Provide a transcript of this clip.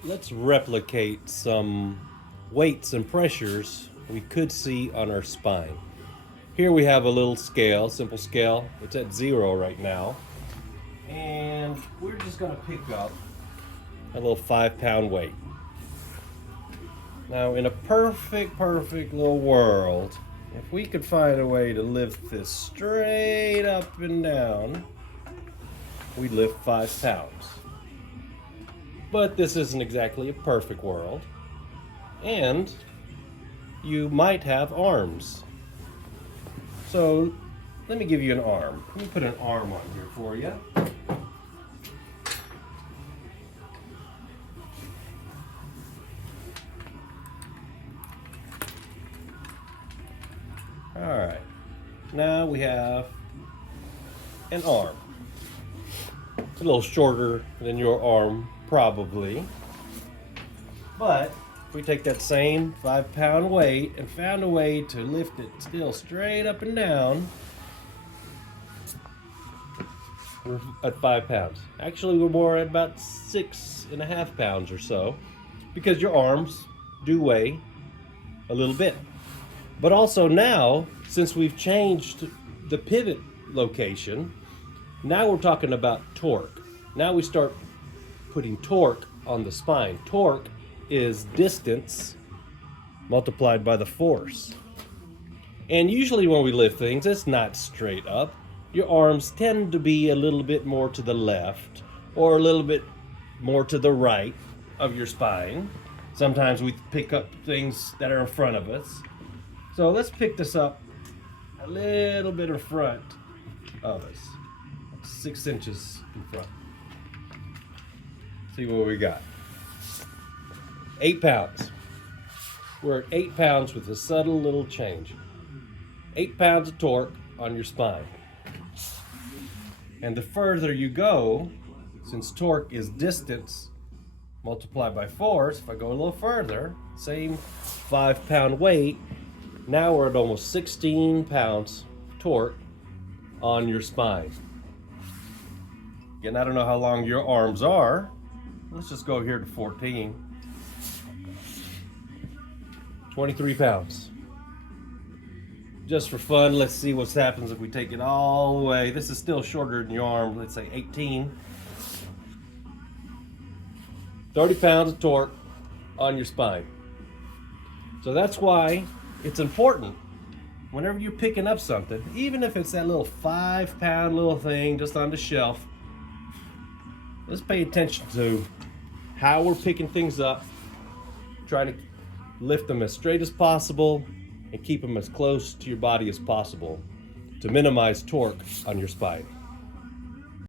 let's replicate some weights and pressures we could see on our spine. Here we have a little scale, simple scale. It's at 0 right now. And we're just gonna pick up a little 5-pound weight. Now in a perfect little world, if we could find a way to lift this straight up and down, we'd lift 5 pounds. But this isn't exactly a perfect world. And you might have arms. So let me give you an arm. Let me put an arm on here for you. All right, now we have an arm. It's a little shorter than your arm, probably. But if we take that same 5-pound weight and found a way to lift it still straight up and down, we're at 5 pounds. Actually, we're more at about 6.5 pounds or so, because your arms do weigh a little bit. But also now, since we've changed the pivot location, now we're talking about torque. Now we start putting torque on the spine. Torque is distance multiplied by the force. And usually when we lift things, it's not straight up. Your arms tend to be a little bit more to the left or a little bit more to the right of your spine. Sometimes we pick up things that are in front of us. So let's pick this up a little bit in front of us, 6 inches in front. See what we got. 8 pounds. We're at 8 pounds with a subtle little change. 8 pounds of torque on your spine. And the further you go, since torque is distance multiplied by force, if I go a little further, same 5-pound weight, now we're at almost 16 pounds torque on your spine. Again, I don't know how long your arms are. Let's just go here to 14. 23 pounds. Just for fun, let's see what happens if we take it all the way. This is still shorter than your arm. Let's say 18. 30 pounds of torque on your spine. So that's why it's important whenever you're picking up something, even if it's that little 5-pound little thing just on the shelf, let's pay attention to how we're picking things up, trying to lift them as straight as possible and keep them as close to your body as possible to minimize torque on your spine.